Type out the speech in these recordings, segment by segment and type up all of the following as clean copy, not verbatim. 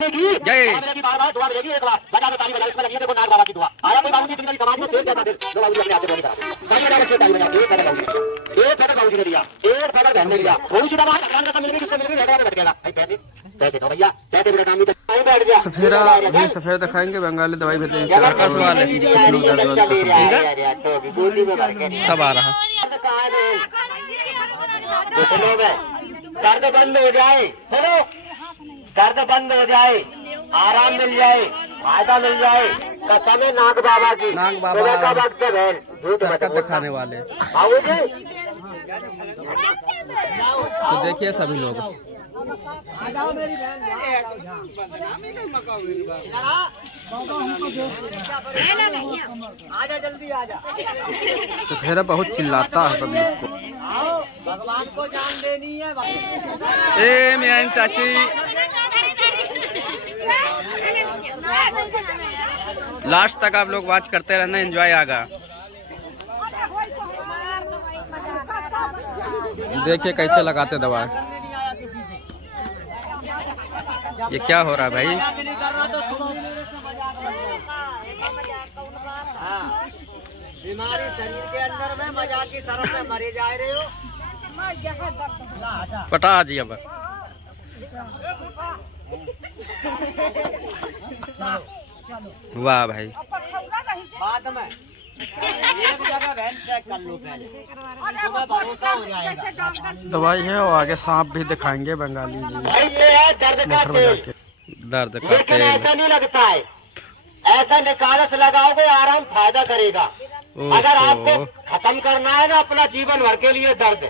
जय बार बार दुआ मिलेगी एक बार बजा ताली बजा इसमें लगी देखो नाग बाबा की दुआ आया कोई बाबूजी जिंदगी समाज में शेर जैसा फिर दो बाबूजी अपने हाथ में करा ताली बजा अच्छे ताली बजा एक पैदा बाबूजी ने दिया एक पैदा बहन ने दिया थोड़ी सी दवा अकाउंट का मिलेगी किससे मिलेगी रेडा में बैठ गया भाई पैसे पैसे दो भैया पैसे मेरा काम नहीं बैठ गया सफेरा भी सफेद दिखाएंगे बंगाली दवाई भी देंगे सर्कस वाले कुछ लोग दर्द सब आ रहा दर्द बंद हो जाए चलो दर्द बंद हो जाए आराम मिल जाए फायदा मिल जाए तो समय नाग बाबा की नाग बाबा का वक्त है सर्कस दिखाने वाले बाबू जी तो देखिए सभी लोग आजा जल्दी आजा सफेरा बहुत चिल्लाता है पब्लिक को भगवान को जान देनी है ए मियां चाची लास्ट तक आप लोग वॉच करते रहना एंजॉय आगा देखिए कैसे लगाते दवा ये क्या हो रहा है भाई बीमारी शरीर के अंदर में मजाक की शरण में मरे जा रहे हो पटा जी अब वाह भाई बाद में एक जगह बहन चेक कर लो पहले तुम्हें भरोसा हो जाएगा दवाई है और आगे सांप भी दिखाएंगे बंगाली जी भाई ये है दर्द का तेल दर्द का लेकिन तेल ऐसा नहीं लगता है ऐसा निकालस लगाओगे आराम फायदा करेगा अगर आपको खत्म करना है ना अपना जीवन भर के लिए दर्द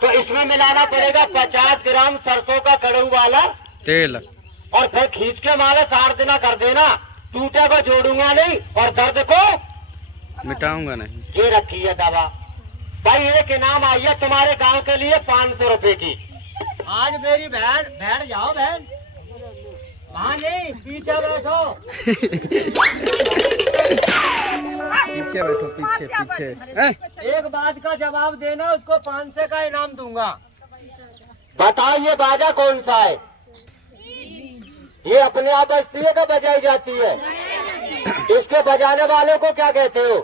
तो इसमें मिलाना पड़ेगा 50 ग्राम सरसों का कड़ू वाला तेल और फिर खींच के मालिश 8 दिन कर देना टूटे को जोड़ूंगा नहीं और दर्द को मिटाऊंगा नहीं ये रखी है दवा भाई एक इनाम आई है तुम्हारे गांव के लिए 500 रुपए की आज मेरी बहन बैठ जाओ बहन हाँ नहीं पीछे बैठो पीछे बैठो पीछे पीछे एक बात का जवाब देना उसको 500 का इनाम दूंगा बताओ ये बाजा कौन सा है ये अपने आप बजती है का बजाई जाती है इसके बजाने वालों को क्या कहते हो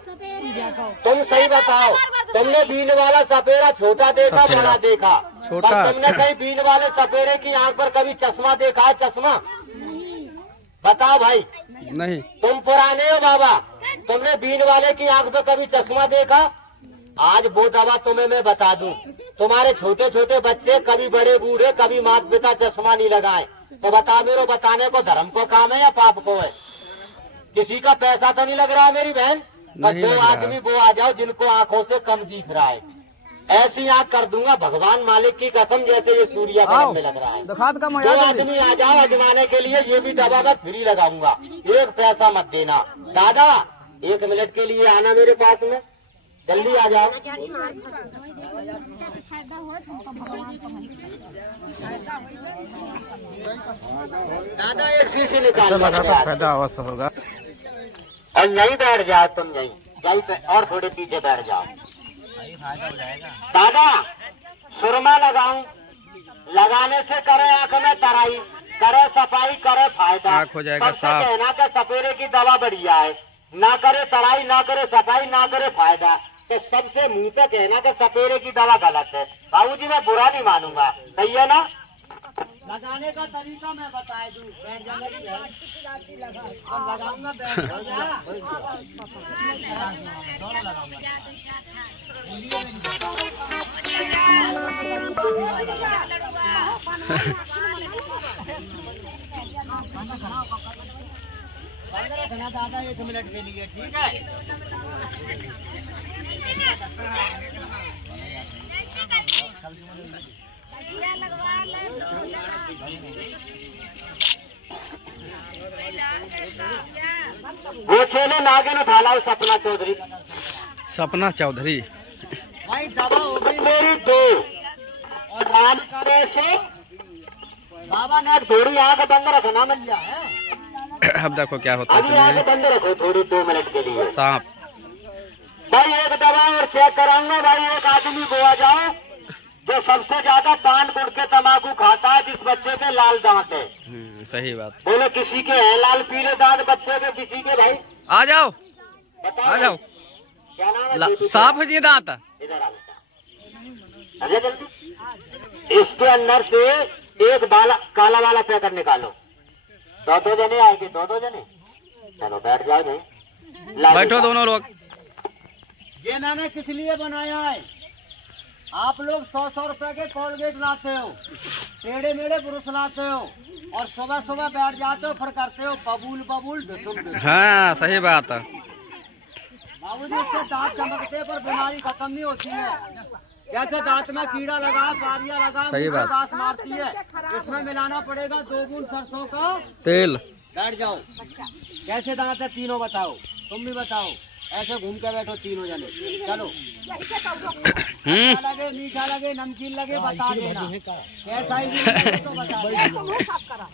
तुम सही बताओ तुमने बीन वाला सपेरा छोटा देखा बड़ा देखा छोटा पर तुमने कहीं बीन वाले सपेरे की आंख पर कभी चश्मा देखा है चश्मा बताओ भाई नहीं तुम पुराने हो बाबा तुमने बीन वाले की आंख पे कभी चश्मा देखा आज वो दवा तुम्हें मैं बता दूं तुम्हारे छोटे छोटे बच्चे कभी बड़े बूढ़े कभी माता पिता चश्मा नहीं लगाए तो बता मेरे बताने को धर्म को काम है या पाप को है किसी का पैसा तो नहीं लग रहा है मेरी बहन बस दो आदमी वो आ जाओ जिनको आंखों से कम दिख रहा है ऐसी आंख कर दूंगा भगवान मालिक की कसम जैसे ये सूर्य में लग रहा है दो आदमी आ जाओ अजमाने के लिए ये भी दवा मैं फ्री लगाऊंगा एक पैसा मत देना दादा 1 मिनट के लिए आना मेरे पास में जल्दी आ जाओ दादा एक शीशी निकाल फायदा अवश्य होगा और यहीं बैठ जाओ तुम यहीं पे और थोड़े पीछे बैठ जाओ दादा सुरमा लगाऊं लगाने से करे आंख में तराई करे सफाई करे फायदा आँख हो जाएगा साफ कहना कि सपेरे की दवा बढ़िया है ना करे तराई ना करे सफाई ना करे फायदा तो सबसे मुंह पे कहना कि सपेरे की दवा गलत है बाबूजी मैं बुरा नहीं मानूंगा सही है ना लगाने का तरीका मैं बता दूं लगाऊंगा रखना दादा 1 मिनट के लिए ठीक है वो छेले नागिन उठा लाओ सपना चौधरी भाई दवा हो गई मेरी 2 और राम करे से बाबा ने थोड़ी आंख बंद रखना मिल जाए अब देखो क्या होता है आंख बंद रखो थोड़ी 2 मिनट के लिए सांप भाई एक दवा और चेक कराऊंगा भाई एक आदमी को आ जाओ जो सबसे ज्यादा पान गुटखे तम्बाकू खाता है, जिस बच्चे के लाल दांत है। सही बात। बोले किसी के हैं लाल पीले दांत बच्चे के, किसी के भाई आ जाओ आ जाओ। क्या नाम है? साफ है जी दांत। इधर आ बेटा, अरे जल्दी। इसके अंदर से एक बाला काला वाला पैकेट निकालो। दो जने आएंगे, दो जने। चलो बैठ जाओ नहीं, बैठो दोनों लोग। ये मैंने किस लिए बनाया है? आप लोग 100 रुपए के कोलगेट लाते हो, टेढ़े मेढ़े ब्रश लाते हो, और सुबह सुबह बैठ जाते हो, फिर करते हो बबूल बबूल ढुसुम ढुसुम। हाँ सही बात है। बाबूजी इससे दांत चमकते पर बीमारी खत्म नहीं होती है। जैसे दांत में कीड़ा लगा, कारिया लगा, सही बात। घास मारती है, इसमें मिलाना पड़ेगा 2 बूंद सरसों का तेल। बैठ जाओ। कैसे दांत है तीनों बताओ, तुम भी बताओ। ऐसे घूम के बैठो तीनों जने, चलो। अच्छा लगे, मीठा लगे, नमकीन लगे, बता देना। कैसा ही लगे तो बता देना।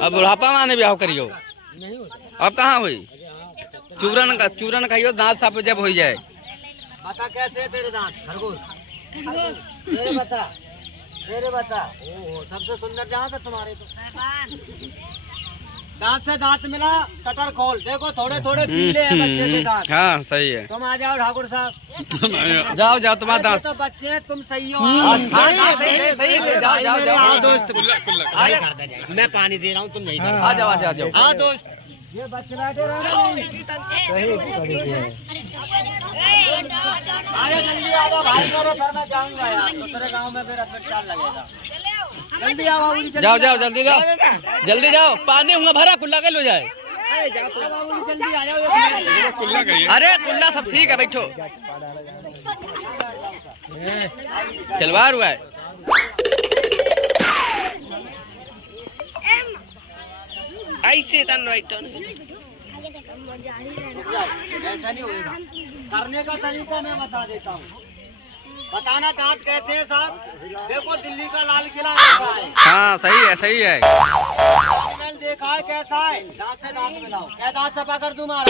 अब बुढ़ापा में आने ब्याह करियो। अब कहाँ हुई? चूरन खाइयो, दांत साफ जब हो जाए। बता कैसे है तेरे दांत? खरगोश तेरे बता, तेरे बता। ओहो, सबसे सुंदर दांत है तुम्हारे तो। दांत से दांत मिला, शटर खोल। देखो थोड़े थोड़े पीले हैं बच्चे के दांत। हाँ सही है। तुम आ जाओ ठाकुर साहब। जाओ जाओ, तुम्हारा दांत तो बच्चे हैं, तुम सही हो। जाओ आओ दोस्त, मैं पानी दे रहा हूँ, तुम नहीं। आ जाओ आ जाओ आ जाओ। हाँ दोस्त, ये बच्चे बैठे रहे। आया जल्दी आ जाओ भाई, मेरे घर में जाऊंगा यार, दूसरे गांव में मेरा फिर चाल लगेगा। जल्दी आओ बाबूजी, जाओ जाओ जल्दी जाओ, जल्दी जाओ। पानी हुआ भरा, कुल्ला के लो जाए। बाबूजी जल्दी आ जाओ। अरे कुल्ला सब ठीक है, बैठो। खिलवाड़ हुआ है। ऐसे ऐसा नहीं होगा। करने का तरीका मैं बता देता हूँ। बताना दांत कैसे है साहब? देखो दिल्ली का लाल किला देखा है। हाँ सही है सही है। ताजमहल देखा है, कैसा है? दांत से दांत मिलाओ। क्या दांत सफा कर दूं मारा?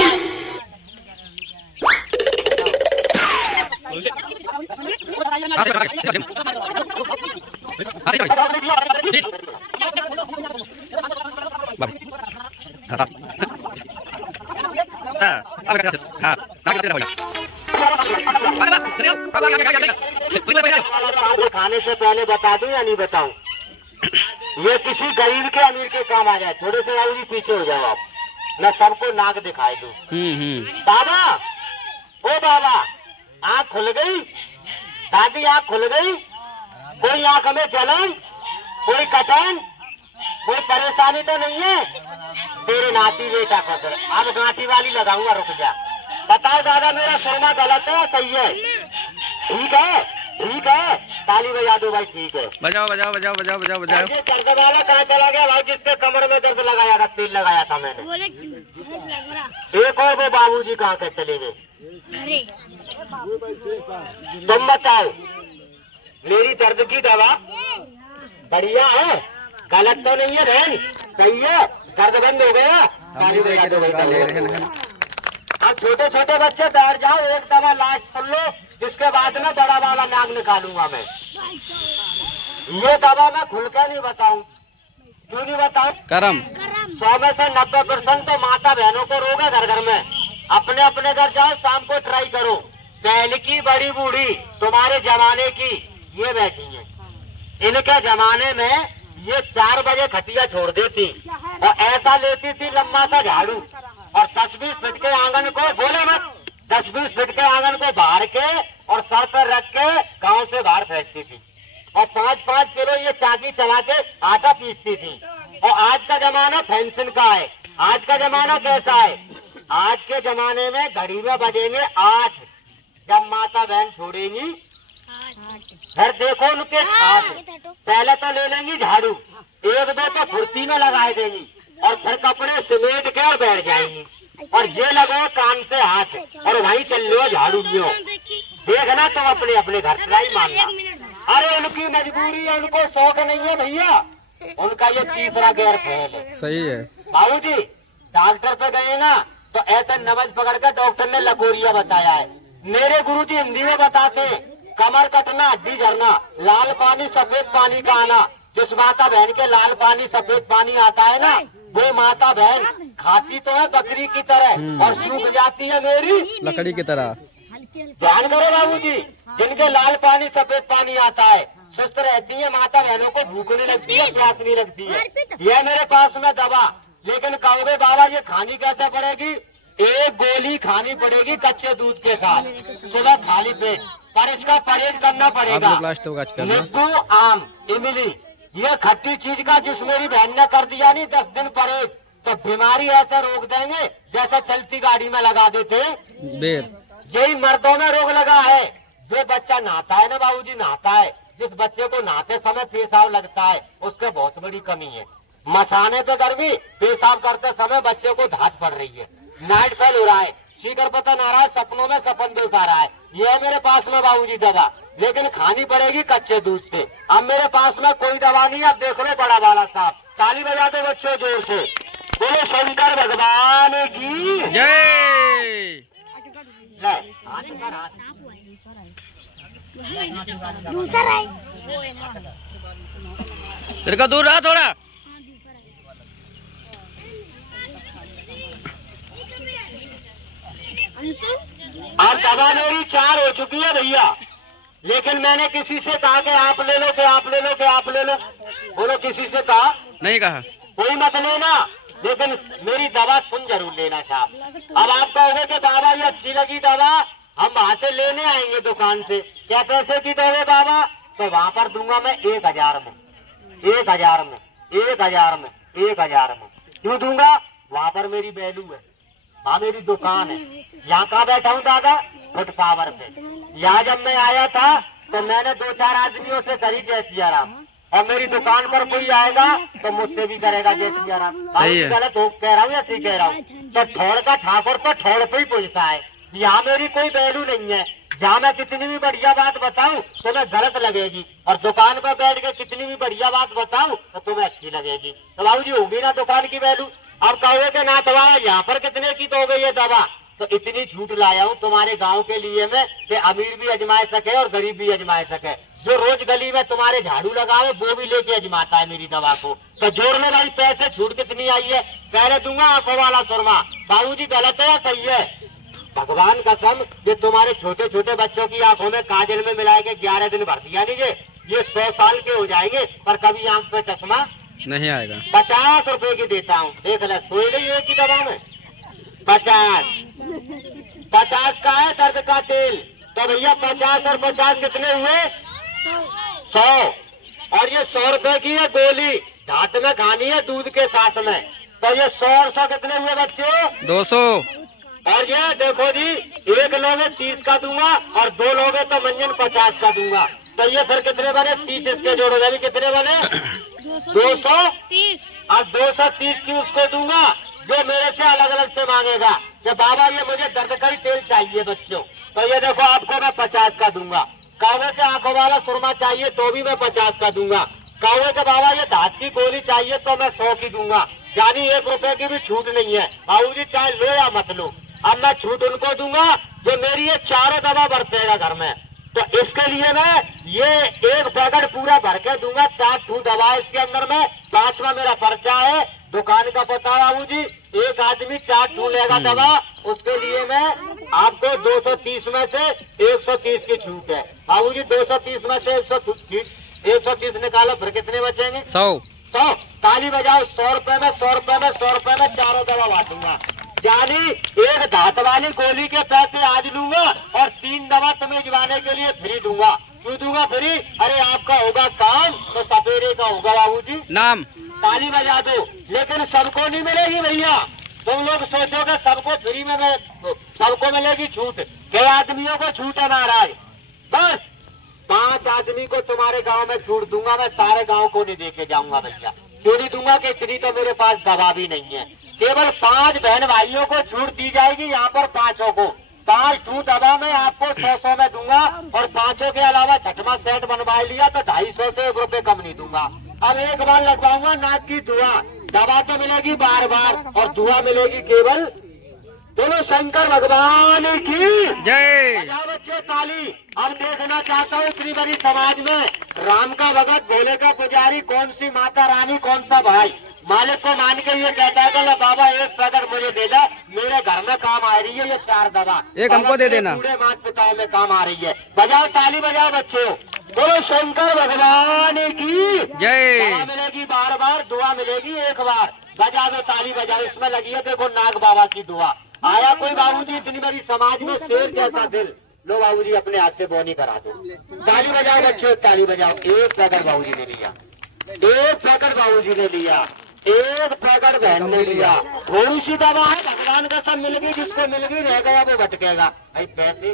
खाने से पहले बता दूं या नहीं बताऊं? ये किसी गरीब के अमीर के काम आ जाए। थोड़े से बाबू जी पीछे हो जाओ आप, मैं सबको नाक दिखाई दूं। बाबा, ओ बाबा, आँख खुल गई? दादी आँख खुल गई? कोई आँख में जलन, कोई कटन, कोई परेशानी तो नहीं है? तेरे नाती बेटा खतर, अब गांठी वाली लगाऊंगा, रुक जा। बताओ दादा, मेरा सुरमा गलत है या सही है? ठीक है, ठीक है, ताली बजा दो भाई। ठीक है, बजाओ बजाओ बजाओ बजाओ बजाओ बजाओ। ये दर्द वाला कहाँ चला गया भाई? जिसके कमर में दर्द लगाया था, तेल लगाया था मैंने। एक और वो बाबूजी कहाँ के चले गए? तुम बताओ, मेरी दर्द की दवा बढ़िया है, गलत तो नहीं है बहन? सही है, दर्द बंद हो गया। ताली बजा दो भाई। अब छोटे छोटे बच्चे बैठ जाओ, एक दवा लास्ट सुन लो, जिसके बाद में बड़ा वाला नाक निकालूंगा मैं। ये दवा मैं खुल के नहीं बताऊं। क्यों नहीं बताऊं? करम 100 में से 90% तो माता बहनों को रोग है घर घर में। अपने अपने घर जाओ, शाम को ट्राई करो। पहले की बड़ी बूढ़ी तुम्हारे जमाने की ये बैठी है, इनके जमाने में ये 4 बजे खटिया छोड़ देती और ऐसा लेती थी लंबा सा झाड़ू, और 10-20 फीट के आंगन को, बोले मत, 10-20 फीट के आंगन को बाहर के और सर पर रख के गांव से बाहर फेंकती थी, और 5-5 किलो ये चाकी चला के आटा पीसती थी। और आज का जमाना फैंशन का है। आज का जमाना कैसा है? आज के जमाने में घड़ी में बजेंगे 8, जब माता बहन छोड़ेंगी फिर देखो उनके हाथ। पहले तो ले लेंगी झाड़ू, 1-2 तो फुर्ती में लगाए देंगी, और फिर कपड़े समेट के और बैठ जाएंगी, और ये लगो कान से हाथ, और वहीं चल लो झाड़ू लियो। देखना तुम अपने अपने घर से ही मानना। अरे उनकी मजबूरी है, उनको शौक नहीं है भैया, उनका ये तीसरा गैर फैल है। सही है। बाबूजी डॉक्टर पे गए ना, तो ऐसा नवज पकड़कर डॉक्टर ने लकोरिया बताया है। मेरे गुरुजी हिंदी में बताते हैं, कमर कटना, हड्डी झरना, लाल पानी सफेद पानी का आना। जिस माता बहन के लाल पानी सफेद पानी आता है ना, वो माता बहन खाती तो है बकरी की तरह और सूख जाती है मेरी लकड़ी की तरह। ध्यान करो बाबूजी, जिनके लाल पानी सफेद पानी आता है सुस्त रहती है माता बहनों को, भूख नहीं लगती है, प्यास नहीं लगती है। यह मेरे पास में दवा, लेकिन कहोगे बाबा ये खानी कैसे पड़ेगी? एक गोली खानी पड़ेगी कच्चे दूध के साथ सुबह खाली पेट, पर इसका परहेज करना पड़ेगा। नींबू, आम, इमली, ये खट्टी चीज का जिस मेरी बहन ने कर दिया नहीं 10 दिन परहेज, तो बीमारी ऐसे रोक देंगे जैसे चलती गाड़ी में लगा देते बेर। यही मर्दों में रोग लगा है। जो बच्चा नहाता है ना बाबूजी, नहाता है, जिस बच्चे को नहाते समय पेशाब लगता है उसके बहुत बड़ी कमी है। मसाने पे गर्मी, पेशाब करते समय बच्चे को धात पड़ रही है, नाइट फेल हो रहा है, सीकर पता ना रहा है, सपनों में सपन देख आ रहा है। ये है मेरे पास में बाबूजी दवा, लेकिन खानी पड़ेगी कच्चे दूध से। अब मेरे पास में कोई दवा नहीं। अब देख लो बड़ा वाला साहब, ताली बजा दो बच्चों जोर से, बोलो शंकर भगवान की जय। दूसरा है तेरे का दूर रहा थोड़ा। अब दवा मेरी 4 हो चुकी है भैया, लेकिन मैंने किसी से कहा कि आप ले लो, कि आप ले लो, कि आप ले लो। बोलो किसी से कहा? नहीं कहा। कोई मत लेना, लेकिन मेरी दवा सुन जरूर लेना साहब। अब आप कहोगे कि बाबा ये अच्छी लगी दवा, हम वहाँ से लेने आएंगे दुकान से। क्या पैसे की दोगे बाबा? तो वहाँ पर दूंगा मैं 1000 में, 1000 में, 1000 में, 1000 में। क्यों दूंगा? वहाँ पर मेरी वैल्यू है, वहाँ मेरी दुकान है। यहाँ कहाँ बैठा हूँ दादा? फुट पावर पे। यहाँ जब मैं आया था तो मैंने 2-4 आदमियों से करी जय सिया राम, और मेरी दुकान पर कोई आएगा तो मुझसे भी करेगा जय सिया राम। गलत हो कह रहा हूँ या सही कह रहा हूँ? तो ठोड़ का ठाकुर तो ठोड़ पे ही पूछता है। यहाँ मेरी कोई वैल्यू नहीं है। जहाँ मैं कितनी भी बढ़िया बात बताऊं तो मैं गलत लगेगी, और दुकान पर बैठ के कितनी भी बढ़िया बात बताऊं तो तुम्हें अच्छी लगेगी। तो बाबू जी होगी ना दुकान की वैल्यू। अब कहोगे कि ना दवा यहाँ पर कितने की दोगे ये दवा? तो इतनी छूट लाया हूँ तुम्हारे गांव के लिए मैं, कि अमीर भी अजमा सके और गरीब भी अजमा सके। जो रोज गली में तुम्हारे झाड़ू लगाए वो भी लेके अजमाता है मेरी दवा को। तो जोड़ने भाई पैसे छूट कितनी आई है? पहले दूंगा आंखों वाला सुरमा। बाबू जी गलत है या सही है? भगवान कसम, ये तुम्हारे छोटे छोटे बच्चों की आंखों में काजल में मिला के 11 दिन भर दिया नहीं, ये 100 साल के हो जाएंगे पर कभी आंख पे चश्मा नहीं आएगा। 50 रुपए की देता हूँ, देख ले। सोई गई एक ही दवा में 50 का है दर्द का तेल। तो भैया 50 और 50 कितने हुए? 100। और ये 100 रुपए की है गोली, दांत में खानी है दूध के साथ में। तो ये 100 और 100 कितने हुए बच्चे? 200। और ये देखो जी, एक लोगे 30 का दूंगा और 2 लोगे तो मंजन 50 का दूंगा। तो ये फिर कितने बने? 30 इसके जोड़ो भी कितने बने? 230। और 230 की उसको दूंगा जो मेरे से अलग अलग से मांगेगा कि बाबा ये मुझे दर्द का ही तेल चाहिए बच्चों। तो ये देखो आपको मैं 50 का दूंगा। कौवे के आंखों वाला सुरमा चाहिए तो भी मैं 50 का दूंगा। कौवे के बाबा ये दांत की गोली चाहिए तो मैं 100 की दूंगा। यानी 1 रुपए की भी छूट नहीं है। बाबू जी चाहे लो या मत लो, अब मैं छूट उनको दूंगा जो मेरी ये 4 दवा बरतेगा घर में। तो इसके लिए मैं ये 1 पैकेट पूरा भर के दूंगा, 4 ठू दवा इसके अंदर में। 5वां मेरा पर्चा है, दुकान का पता बाबू जी। एक आदमी 4 ठू लेगा दवा, उसके लिए मैं आपको 230 में से 130 की छूट है। बाबू जी 230 में से 130 निकालो, फिर कितने बचेंगे? 100। ताली बजाओ। 100 रुपए में 100 रुपए में 100 रुपए में 4 दवा बांटूंगा। यानी एक धात वाली गोली के पैसे आज लूंगा और 3 दवा तुम्हें जवाने के लिए फ्री दूंगा। क्यों दूंगा फ्री? अरे आपका होगा काम तो सपेरे का होगा बाबू जी नाम। ताली बजा दो। लेकिन सबको नहीं मिलेगी भैया। तुम लोग सोचोगे सबको फ्री में सबको मिलेगी छूट। कई आदमियों को छूट है महाराज। बस 5 आदमी को तुम्हारे गांव में छूट दूंगा। मैं सारे गांव को नहीं देके जाऊंगा भैया। क्यों नहीं दूंगा कि इतनी तो मेरे पास दवा भी नहीं है। केवल 5 बहन भाइयों को छूट दी जाएगी। यहाँ पर 5 को 5 ठू दवा में आपको 100 में दूंगा, और 5 के अलावा 6वां सेट बनवा लिया तो 250 से 1 रुपए कम नहीं दूंगा। अब एक बार लगवाऊंगा नाक की दुआ। दवा तो मिलेगी बार बार और दुआ मिलेगी केवल बोलो शंकर भगवान की जय। बजाओ बच्चे ताली। अब देखना चाहता हूँ इतनी बड़ी समाज में राम का भगत, भोले का पुजारी, कौन सी माता रानी, कौन सा भाई मालिक को मान के ये कहता है कि बाबा एक पैकेट मुझे दे दे, मेरे घर में काम आ रही है ये 4 दवा, एक हमको दे देना। पूरे माता पिताओं में काम आ रही है। बजाओ ताली, बजाओ बच्चों। बोलो शंकर भगवान की जय। दवा मिलेगी बार बार, दुआ मिलेगी एक बार। बजा दो ताली, बजाओ। इसमें लगी है देखो नाग बाबा की दुआ। आया कोई बाबूजी इतनी बड़ी समाज में शेर जैसा दिल, लो बाबूजी अपने हाथ से बोनी करा दो। ताली बजाओ बच्चों, ताली बजाओ। एक पैकेट बाबूजी ने लिया, एक पैकेट बाबूजी ने लिया, एक पैकेट बहन ने लिया। थोड़ी सी दवा है, भगवान का सब मिल गई, जिसको मिल गई रह गया वो भटकेगा। भाई पैसे,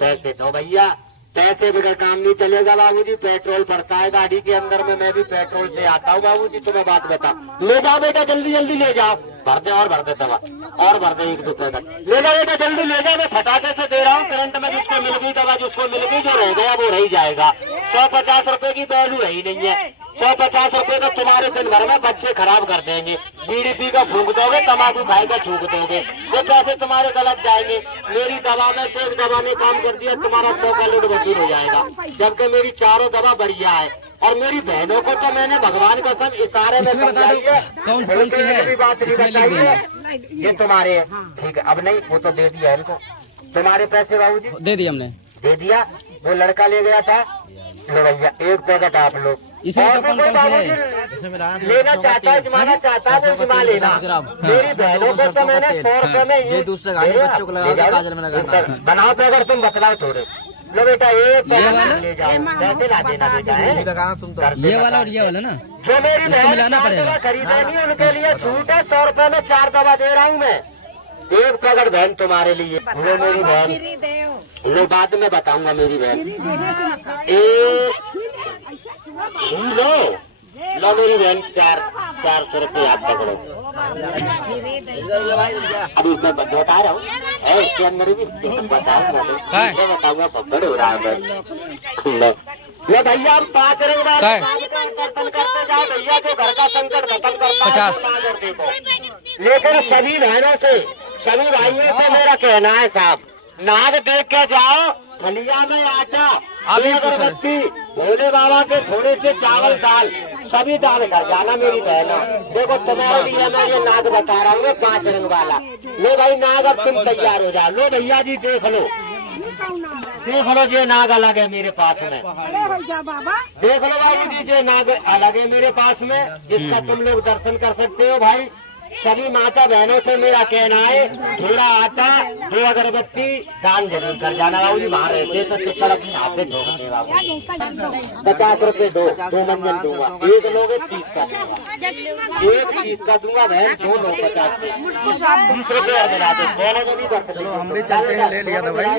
पैसे दो भैया, पैसे बगैर काम नहीं चलेगा बाबूजी। पेट्रोल पड़ता है गाड़ी के अंदर में, मैं भी पेट्रोल से आता हूँ बाबूजी। तुम्हें बात बता, ले जाओ बेटा जल्दी जल्दी ले जाओ, भर दे और भर दे दवा, और भर दे 1-2 पैकेट। ले जाओ बेटा जल्दी ले जाओ, मैं फटाके से दे रहा हूँ। करंट में जिसको मिल गई दवा, जिसको मिल गई, जो रह गया वो रह जाएगा। 150 रुपए की वैल्यू रही नहीं है। 150 रुपए का तुम्हारे दिन भर में बच्चे खराब कर देंगे। बीड़ी पी का फूंक दोगे, तम्बाकू खाई का थूक दोगे, वो पैसे तुम्हारे गलत जाएंगे। मेरी दवा में से एक दवा ने काम कर दिया, तुम्हारा 100 का लोड वसूल हो जाएगा। जबकि मेरी चारों दवा बढ़िया है। और मेरी बहनों को तो मैंने भगवान का सब इशारे में समझाई है। कौन कौन सी है, बात नहीं बताई है। ये तुम्हारे हैं, ठीक है। अब नहीं, वो तो दे दिया इनको। तुम्हारे पैसे बाबूजी दे दिया हमने, दे दिया। वो लड़का ले गया था, लो भैया एक पैकेट आप लोग। इसमें तो कौन कौन सी है? लेना चाहता है, जमाना चाहता है, वो जमा लेना। मेरी बहनों को तो मैंने 100 रुपए में ये दूसरे बच्चों को लगा बनाओ पैकेट। तुम बतलाओ थोड़े। लो बेटा एक पैकेट ले जाओ, पैसे ला देना बेटा है। ये वाला और ये वाला ना, जो मेरी इसको बहन मिलाना 4 पड़ेगा। दवा खरीदेगी उनके लिए छूट है। 100 रुपए में 4 दवा दे रहा हूँ मैं। एक पैकेट बहन तुम्हारे लिए। लो मेरी बहन, लो बाद में बताऊंगा मेरी बहन। एक लो, लो मेरी बहन 400 रुपये आप पकड़ो। अभी मैं बता रहा हूँ, इसके अंदर भी बताऊंगा पकड़ हो रहा है। ये भैया आप 5 रंग करते जाओ भैया, जो घर का संकट खत्म करता है 50। लेकिन सभी बहनों से, सभी भाइयों से मेरा कहना है साहब, नाग देख के जाओ, फलिया में आटा, अगरबत्ती, भोले बाबा के थोड़े से चावल दाल, सभी दाल कर जाना मेरी बहना। देखो तुम्हारे लिए मैं ये नाग बता रहा हूँ 5 रंग वाला। लो भाई नाग अब तुम तैयार हो जाओ। लो भैया जी देख लो, देख लो ये नाग अलग है मेरे पास में। देख लो भाई जी, ये नाग अलग है मेरे पास में। इसका तुम लोग दर्शन कर सकते हो भाई। सभी माता बहनों से मेरा कहना है, थोड़ा आटा, 2 अगरबत्ती दान जरूर कर जाना। बाबू जी बाहर रहते तो सड़क में हाथे ठोकते बाबू। 50 रुपए दो मंजन दूंगा। एक लोग 30 का दूंगा, एक 30 का दूंगा बहन। 2 लोग 50 20 रुपए और मिला दो। दोनों को भी कर सकते। चलो हम भी चलते हैं, ले लिया था भाई।